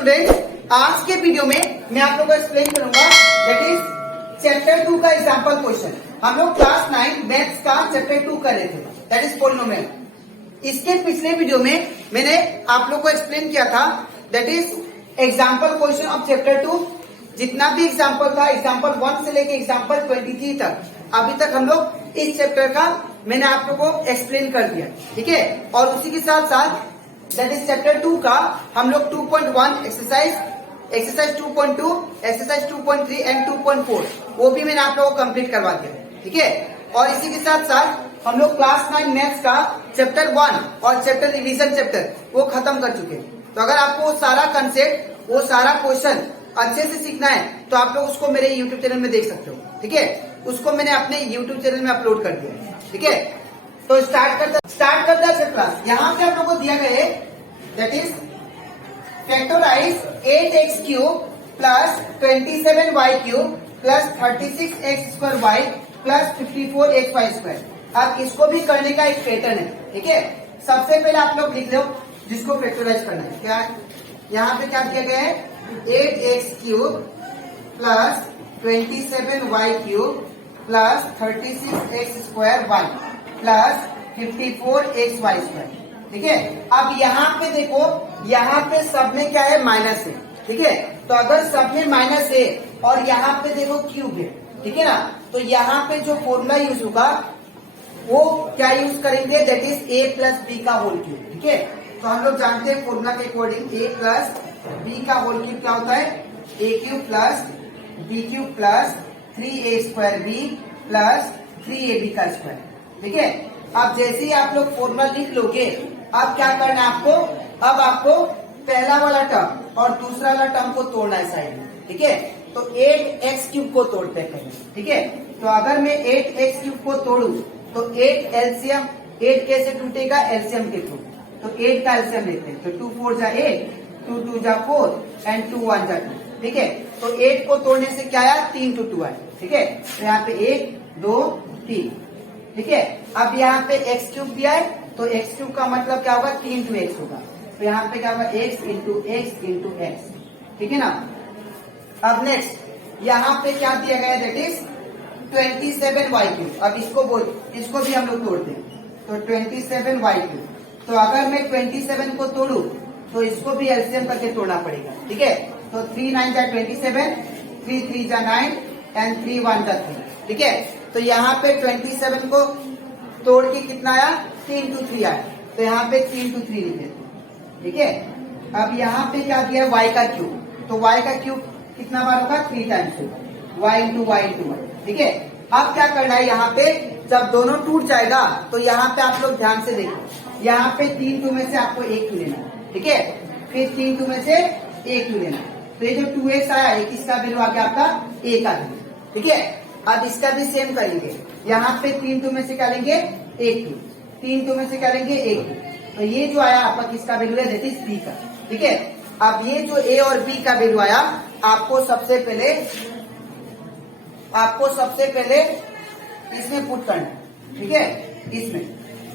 Students, आज के video में मैं आप लोगों को एक्सप्लेन करूंगा दैट इज चैप्टर 2 का एग्जांपल क्वेश्चन। हम लोग क्लास 9 मैथ्स का चैप्टर 2 कर रहे थे, दैट इज पॉलिनोमियल। इसके पिछले वीडियो में मैंने आप लोग को एक्सप्लेन किया था that is example question of chapter 2। जितना भी एग्जांपल था, एग्जांपल 1 से लेके एग्जांपल 23 तक, अभी तक हम लोग इस चैप्टर का मैंने आप लोगों को एक्सप्लेन कर दिया, ठीक है। और उसी के साथ साथ दैट इज चैप्टर 2 का हम लोग 2.1 एक्सरसाइज 2.2, एक्सरसाइज 2.3 एंड 2.4 वो भी मैंने आप लोगों को कंप्लीट करवा दिया, ठीक है। और इसी के साथ साथ हम लोग क्लास 9 मैथ्स का चैप्टर 1 और चैप्टर रिवीजन चैप्टर वो खत्म कर चुके हैं। तो अगर आपको वो सारा कंसेप्ट, वो सारा क्वेश्चन अच्छे से सीखना है तो आप लोग उसको मेरे यूट्यूब चैनल में देख सकते हो, ठीक है। उसको मैंने अपने यूट्यूब चैनल में अपलोड कर दिया, ठीक है। तो स्टार्ट करता है क्लास। यहाँ पे आप लोगों को दिया गया है that is factorise 8x cube plus 27y cube plus 36x2y plus 54xy²। अब इसको भी करने का एक पैटर्न है, ठीक है। सबसे पहले आप लोग लिख लो जिसको फैक्टराइज करना है। क्या यहाँ पे क्या दिया गया है? 8x cube plus 27y cube plus 36x2y plus 54xy², ठीक है। अब यहाँ पे देखो, यहाँ पे सब में क्या है? माइनस है, ठीक है। तो अगर सब में माइनस है और यहाँ पे देखो क्यूब है, ठीक है ना, तो यहाँ पे जो फॉर्मूला यूज होगा वो क्या यूज करेंगे? That is a plus b का होल क्यूब, ठीक है। तो हम लोग जानते हैं फॉर्मूला के अकॉर्डिंग a प्लस बी का होल क्यूब क्या होता है? a cube plus b cube plus 3a² b plus 3ab का स्क्वायर, ठीक है। अब जैसे ही आप लोग फॉर्मूला लिख लोगे, अब क्या करना है आपको? अब आपको पहला वाला टर्म और दूसरा वाला टर्म को तोड़ना है साइड में, ठीक है। तो 8x क्यूब को तोड़ते हैं पहले, ठीक है। तो अगर मैं 8x क्यूब को तोड़ू तो 8 एलसीएम, 8 कैसे टूटेगा? एलसीएम के थ्रू। तो 8 का एलसीएम लेते हैं, तो 2 4 जा 8, 2 2 जा 4 एंड 2 1 जा 2, ठीक है। तो 8 को तोड़ने से क्या आया? 3 to 2 आया, ठीक है। तो यहाँ पे 1 2 3, ठीक है। अब यहाँ पे x क्यूब दिया है, तो x क्यूब का मतलब क्या होगा? 3 to x होगा। तो यहाँ पे क्या होगा? x इंटू x, ठीक है ना। अब नेक्स्ट यहाँ पे क्या दिया गया है? That is 27y cube. अब इसको भी हम लोग तोड़ते हैं, तो 27y क्यूब। तो अगर मैं 27 को तोड़ू तो इसको भी एलसीएम करके तोड़ना पड़ेगा, ठीक है। तो 3 9 जा 27, 3 3 जा 9 एंड 3 1 जा 3, ठीक है। तो यहाँ पे 27 को तोड़ के कितना आया? 3 to 3 आया। तो यहाँ पे 3 to 3 लिख देते, ठीक है। अब यहाँ पे क्या दिया है? y का क्यूब। तो y का क्यूब कितना बार होगा? 3 टाइम्स होगा, y into y into y, ठीक है। अब क्या करना है? यहाँ पे जब दोनों टूट जाएगा तो यहाँ पे आप लोग ध्यान से देखो, यहाँ पे 3 2 में से आपको 1 2 लेना, ठीक है। फिर 3 2 में से 1 2 लेना। तो ये जो 2x आया है, इसका वैल्यू आ गया आपका a का वैल्यू, ठीक है। अब इसका भी सेम करेंगे। यहाँ पे 3 2 में से क्या लेंगे? 1 2, 3 2 में से क्या लेंगे? 1 2। तो ये जो आया आपका किसका वैल्यू है? दैट इज b का, ठीक है। अब ये जो a और b का वैल्यू आया, आपको सबसे पहले इसमें पुट करना है, ठीक है, इसमें।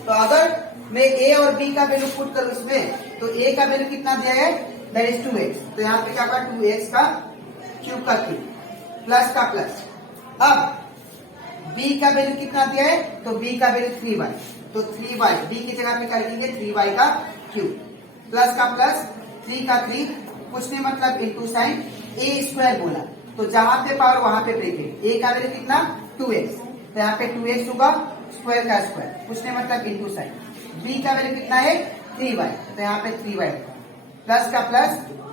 तो अगर मैं a और b का वैल्यू पुट करूं इसमें, तो a का वैल्यू कितना दिया है? That is 2x। तो यहाँ पे क्या होगा? 2x का क्यूब प्लस का प्लस। अब b का वैल्यू कितना दिया है? तो b का वैल्यू 3y। तो 3y b की जगह पे क्या लिखेंगे? 3y का क्यूब प्लस का प्लस 3 का 3, कुछ नहीं मतलब इंटू साइन a² बोला। तो जहां पे पावर वहां पे ब्रैकेट। a का वैल्यू कितना? 2x। तो यहाँ पे 2x होगा, स्क्वायर का स्क्वायर, कुछ नहीं मतलब इंटू साइन। b का वैल्यू कितना है? 3y। तो यहाँ पे 3y प्लस का प्लस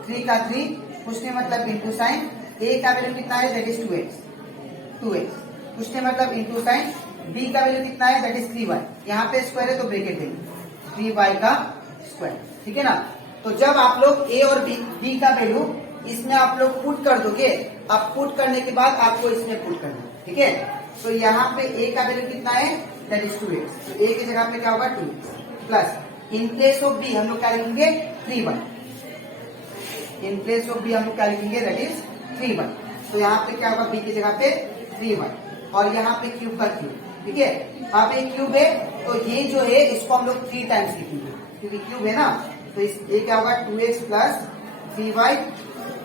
3 का 3, कुछ नहीं मतलब इंटू साइन। a का वैल्यू कितना है? दैट इज 2x, कुछ नहीं मतलब इंटू साइन। b का वैल्यू कितना है? That is 3y। यहाँ पे स्क्वायर है तो ब्रैकेट देंगे, 3y का स्क्वायर, ठीक है ना। तो जब आप लोग a और b का वैल्यू इसमें आप लोग पुट कर दोगे, अब पुट करने के बाद आपको इसमें पुट करना, ठीक है। तो यहाँ पे a का वैल्यू कितना है? That is 2x। तो a की जगह पे क्या होगा? 2x plus in place of b हम लोग क्या लिखेंगे? 3y। In place of b हम लोग क्या लिखेंगे? That is 3y। तो यहाँ पे क्या होगा? b की जगह पे 3y और यहाँ पे क्यूब का क्यूब, ठीक है। अब एक क्यूब है तो ये जो है इसको हम लोग 3 टाइम्स लिखेंगे, क्योंकि क्यूब है ना। तो ये क्या होगा? 2x प्लस 3y,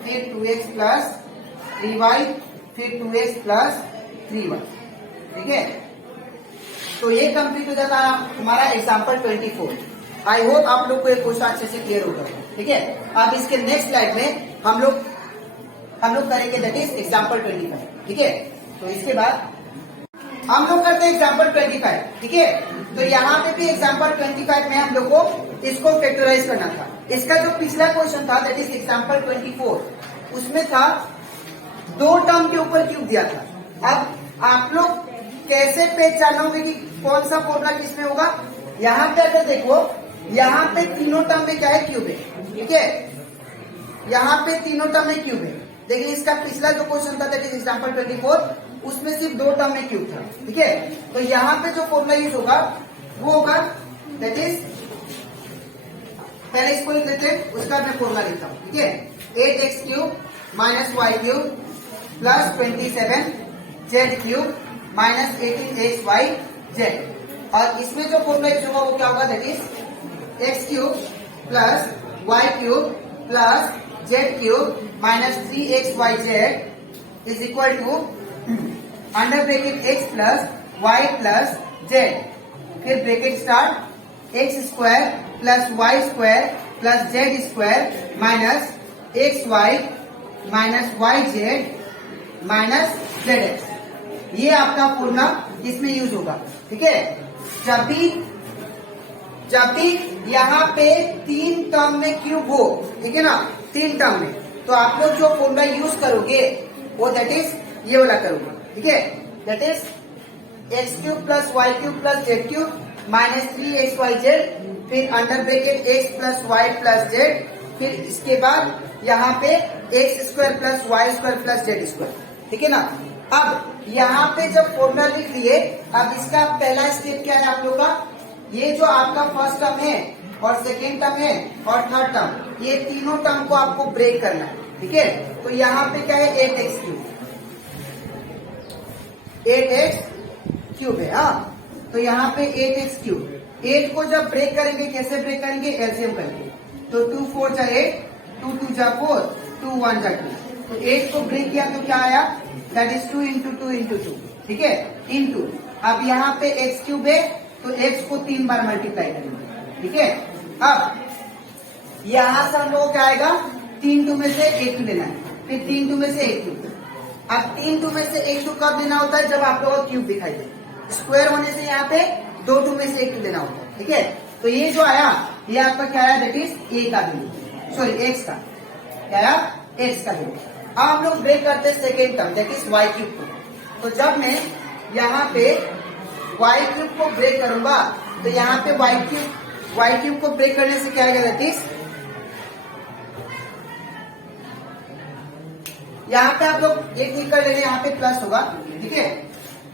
फिर 2x प्लस 3y, फिर 2x प्लस 3y। ठीक है, तो ये कंप्लीट हो जाता है हमारा एग्जाम्पल 24। आई होप आप लोग को ये क्वेश्चन अच्छे से क्लियर होगा। ठीक है, अब इसके नेक्स्ट स्लाइड में हम लोग करेंगे दैट इज एग्जाम्पल 25। ठीक है, तो इसके बाद हम लोग करते हैं एग्जाम्पल 25। ठीक है, तो यहाँ पे भी एग्जाम्पल 25 में हम लोग को इसको फैक्टराइज करना था। इसका जो पिछला क्वेश्चन था दैट इज एग्जाम्पल 24, उसमें था 2 टर्म के ऊपर क्यूब दिया था। अब आप लोग कैसे पहचानोगे कि कौन सा फॉर्मूला किसमें होगा? यहाँ पे अगर देखो, यहाँ पे तीनों टर्म में क्या है? क्यूब है। ठीक है, यहाँ पे तीनों टर्म में क्यूब है। देखिए इसका पिछला जो क्वेश्चन था दैट इज एग्जाम्पल 24, उसमें सिर्फ 2 टर्म में क्यूब था। ठीक है, तो यहाँ पे जो फॉर्मूला यूज होगा वो होगा दैट इज, पहले इसको लिख लेते हैं, उसका मैं फॉर्मूला लिखता हूँ। ठीक है, 8x cube minus y cube plus 27 z cube minus 18xy z. और इसमें जो फॉर्मूला यूज होगा वो क्या होगा? That is x cube plus y cube plus z cube minus 3xy z is equal to under bracket x plus y plus z, फिर bracket start x square plus y square plus z square minus xy minus y z minus z x. ये आपका formula इसमें use होगा। ठीक है, जब भी यहाँ पे 3 टर्म में क्यूब हो, ठीक है ना, 3 टर्म में, तो आप लोग जो फॉर्मूला यूज करोगे वो दैट इज ये वाला करोगे। ठीक है, that is x cube plus y cube plus z cube minus 3xy z, फिर under bracket x plus y plus z, फिर इसके बाद यहाँ पे x square plus y square plus z square. ठीक है ना, अब यहाँ पे जब फॉर्मूला लिख लिए, अब इसका पहला स्टेप क्या है आप लोग का? ये जो आपका फर्स्ट टर्म है और सेकेंड टर्म है और थर्ड टर्म, ये तीनों टर्म को आपको ब्रेक करना है। ठीक है, तो यहाँ पे क्या है? 8x क्यूब, 8x क्यूब है। हाँ, तो यहाँ पे 8x क्यूब, 8 को जब ब्रेक करेंगे, कैसे ब्रेक करेंगे? एलसीएम करके। तो 2 4 जा 8, 2 2 जा 4, 2 1 जा 2। तो 8 को ब्रेक किया तो क्या आया? That is 2 into 2 into 2। ठीक है, इंटू, अब यहाँ पे x क्यूब है तो x को 3 बार मल्टीप्लाई करेंगे। ठीक है, अब यहाँ से हम लोग क्या आएगा? 3 2 में से 1 लेना है, फिर 3 2 में से 1 क्यूब। अब 3 2 में से 1 क्यूब कब लेना होता है? जब आप लोगों को क्यूब दिखाई दे। स्क्वायर होने से यहाँ पे 2 2 में से 1 क्यूब लेना होता है। ठीक है, तो ये जो आया, ये आपका क्या आया? दैट इज a का वैल्यू, सॉरी x का क्या आया? x का वैल्यू। अब हम लोग ब्रेक करते हैं second term that is y cube को। तो जब मैं यहाँ पे वाई क्यूब को ब्रेक करूंगा, तो यहाँ पे वाई क्यूब को ब्रेक करने से क्या आएगा? दैट इज, यहाँ पे आप लोग एक क्लिक कर लेंगे, यहाँ पे प्लस होगा। ठीक है,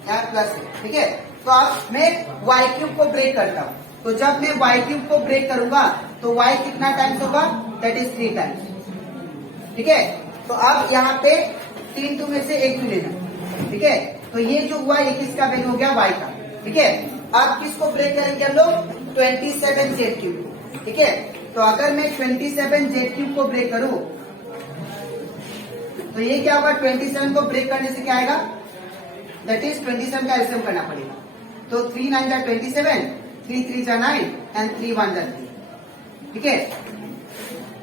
यहाँ प्लस है। ठीक है, तो अब मैं वाई क्यूब को ब्रेक करता हूँ, तो जब मैं वाई क्यूब को ब्रेक करूंगा तो वाई कितना टाइम्स होगा? That is 3 times. ठीक है, तो अब यहाँ पे 3 2 में से 1 क्यों लेना? ठीक है, तो ये जो हुआ ये किसका वैल्यू हो गया? वाई का। ठीक है, अब किसको ब्रेक करेंगे हम लोग? 27 जेड क्यूब। ठीक है, तो अगर मैं 27 जेड क्यूब को ब्रेक करूं तो ये क्या होगा? 27 को ब्रेक करने से क्या आएगा? दैट इज 27 का एलसीएम करना पड़ेगा। तो 3 9 जा 27, 3 3 जा 9 एंड 3 1 जा 3। ठीक है,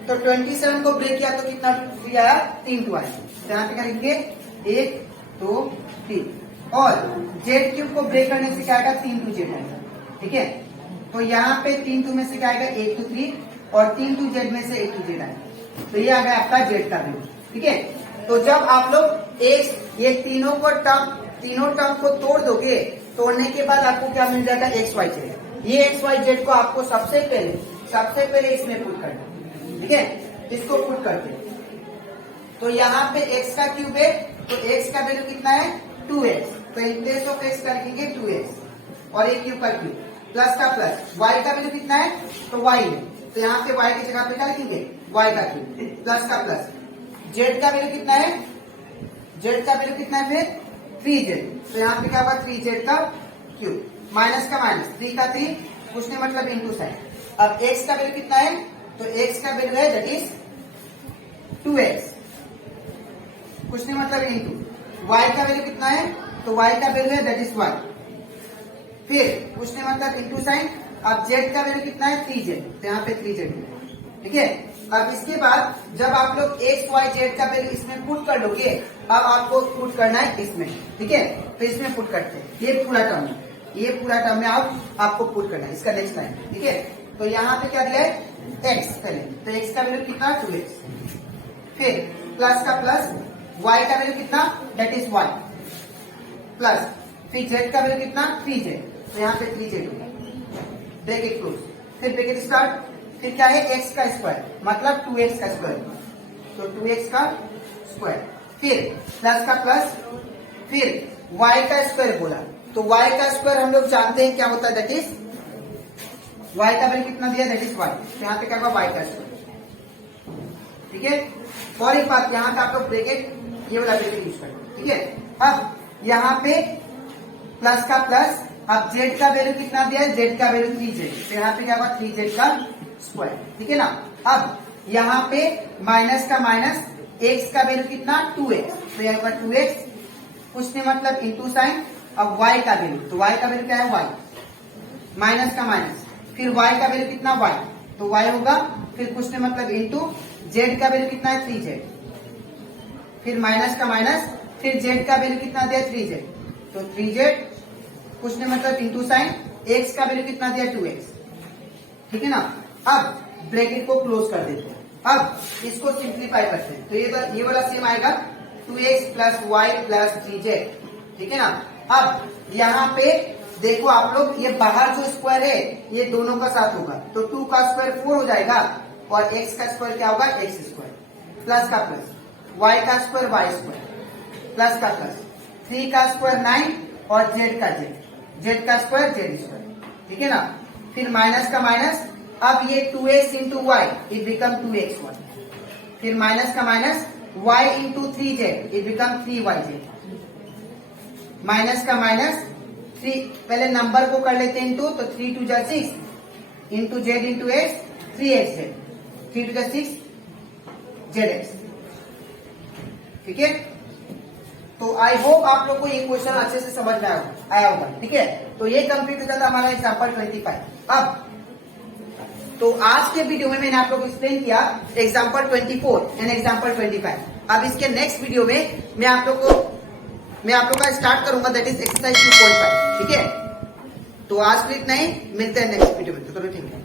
तो 27 को ब्रेक किया तो कितना 3 आया? 3 2 आया। यहाँ पे क्या लिखेंगे? 1 2 3। और जेड क्यूब को ब्रेक करने से क्या आएगा? 3 2 जेड आएगा। ठीक है, तो यहाँ पे 3 2 में से क्या आएगा? 1 2 3 और 3 2 जेड में से 1 2 जेड आएगा। तो ये आ गया आपका जेड का वैल्यू। ठीक है, तो जब आप लोग ये तीनों टर्म को तोड़ दोगे, तोड़ने के बाद आपको क्या मिल जाएगा? X y z. ये एक्स वाई जेड को आपको सबसे पहले इसमें पुट करना। ठीक है, इसको पुट करते हैं। तो यहाँ पे x का क्यूब है, तो x का वैल्यू कितना है? 2x। तो इन प्लेस ऑफ x का लिखेंगे 2x और एक क्यूब का क्यूब प्लस का प्लस। y का वैल्यू कितना है? तो y है, तो यहाँ पे y की जगह पे क्या लिखेंगे? y का क्यूब प्लस का प्लस। z का वैल्यू कितना है? z का वैल्यू कितना है? फिर 3z, तो यहाँ पे क्या होगा? 3z का क्यूब माइनस का माइनस, 3 का 3, कुछ नहीं मतलब इंटू साइन। अब x का वैल्यू कितना है? तो x का वैल्यू है दैट इज 2x, कुछ नहीं मतलब इंटू y का वैल्यू कितना है, तो y का वैल्यू है दैट इज 1, फिर कुछ नहीं मतलब इंटू साइन, अब z का वैल्यू कितना है 3z, तो यहाँ पे 3z, ठीक है। अब इसके बाद जब आप लोग x y z का वैल्यू इसमें पुट कर लोगे, अब आपको पुट करना है इसमें, ठीक है, तो इसमें पुट करते हैं, ये पूरा टर्म है, ये पूरा टर्म में आपको पुट करना है, इसका नेक्स्ट लाइन, ठीक है। तो यहाँ पे क्या दिया है x पहले, तो x का वैल्यू कितना 2x, फिर प्लस का प्लस, y का वैल्यू कितना दैट इज 1 प्लस, फिर z का वैल्यू कितना 3z, तो यहाँ पे 3z होगा, ब्रैकेट क्लोज, फिर ब्रैकेट स्टार्ट, फिर क्या है x का स्क्वायर मतलब 2x का स्क्वायर, तो 2x का स्क्वायर, फिर प्लस का प्लस, फिर y का स्क्वायर बोला, तो y का स्क्वायर हम लोग जानते हैं क्या होता है, दैट इज y का वैल्यू कितना दिया दैट इज y, तो यहाँ पे क्या होगा y का स्क्वायर, ठीक है। और एक बात यहाँ पे आप लोग ब्रैकेट ये वाला ब्रैकेट यूज करें, ठीक है। अब यहाँ पे प्लस का प्लस, अब z का वैल्यू कितना दिया है, z का वैल्यू 3z, तो यहाँ पे क्या होगा 3z का स्क्वायर, ठीक है ना। अब यहाँ पे माइनस का माइनस, x का वैल्यू कितना 2x, तो यहाँ होगा 2x, कुछ नहीं मतलब इंटू साइन, अब y का वैल्यू, तो y का वैल्यू क्या है y, माइनस का माइनस, फिर y का वैल्यू कितना y, तो y होगा, फिर कुछ नहीं मतलब इंटू z का वैल्यू कितना है 3z, फिर माइनस का माइनस, फिर z का वैल्यू कितना दिया 3z, तो 3z, कुछ नहीं मतलब इंटू साइन, x का वैल्यू कितना दिया 2x, ठीक है ना। अब ब्रैकेट को क्लोज कर देते हैं, अब इसको सिंप्लीफाई करते हैं, तो ये वाला सेम आएगा 2x plus y plus 3z, ठीक है ना। अब यहाँ पे देखो आप लोग, ये बाहर जो स्क्वायर है ये दोनों का साथ होगा, तो 2 का स्क्वायर 4 हो जाएगा, और x का स्क्वायर क्या होगा x स्क्वायर, प्लस का प्लस, y का स्क्वायर y स्क्वायर, प्लस का प्लस, 3 का स्क्वायर 9, और z का z का स्क्वायर z स्क्वायर, ठीक है ना। फिर माइनस का माइनस, अब ये 2x into why it become 2x1, फिर माइनस का minus, y into 3z it become 3yz, minus का माइनस 3, पहले नंबर को कर लेते हैं इंटू, तो 3 2 जा 6 into z into x 3xz, 3 2 जा 6 zx, ठीक है। तो आई होप आप लोग को ये क्वेश्चन अच्छे से समझ में आया होगा, ठीक है। तो ये कंप्लीट हो जाता हमारा एग्जाम्पल 25। अब तो आज के वीडियो में मैंने आप लोग को एक्सप्लेन किया एग्जाम्पल 24 एंड एग्जाम्पल 25। अब इसके नेक्स्ट वीडियो में मैं आप लोग का स्टार्ट करूंगा दैट इज एक्सरसाइज 2.5, ठीक है। तो आज के लिए इतना ही, मिलते हैं नेक्स्ट वीडियो में, तो चलो ठीक है।